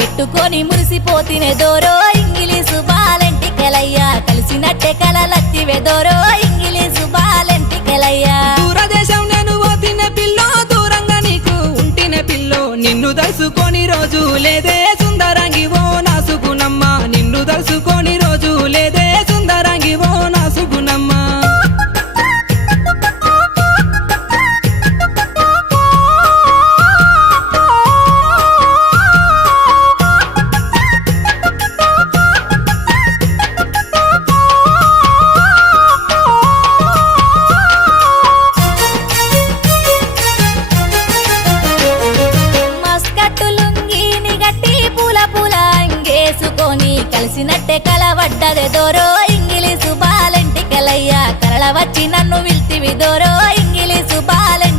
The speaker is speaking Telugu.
పెట్టుకొని మురిసిపోతినే దోరో ఇంగిలీసు బాలెంటికెలయ్యా. కలిసినట్టే కలలత్తివే దోరో ఇంగిలీసు బాలెంటికెలయ్యా. దూరదేశం నేను పోతిన పిల్లో దూరంగా నీకు ఉంటిన పిల్లో. నిన్ను దలుసుకొని రోజు లేదే అంగేసుకొని కలిసినట్టే కలవడ్డదే దోరో. ఇంగిలీసు బాలెంటికెలయ్యా కరళ వచ్చి నన్ను విల్తివి దోరో.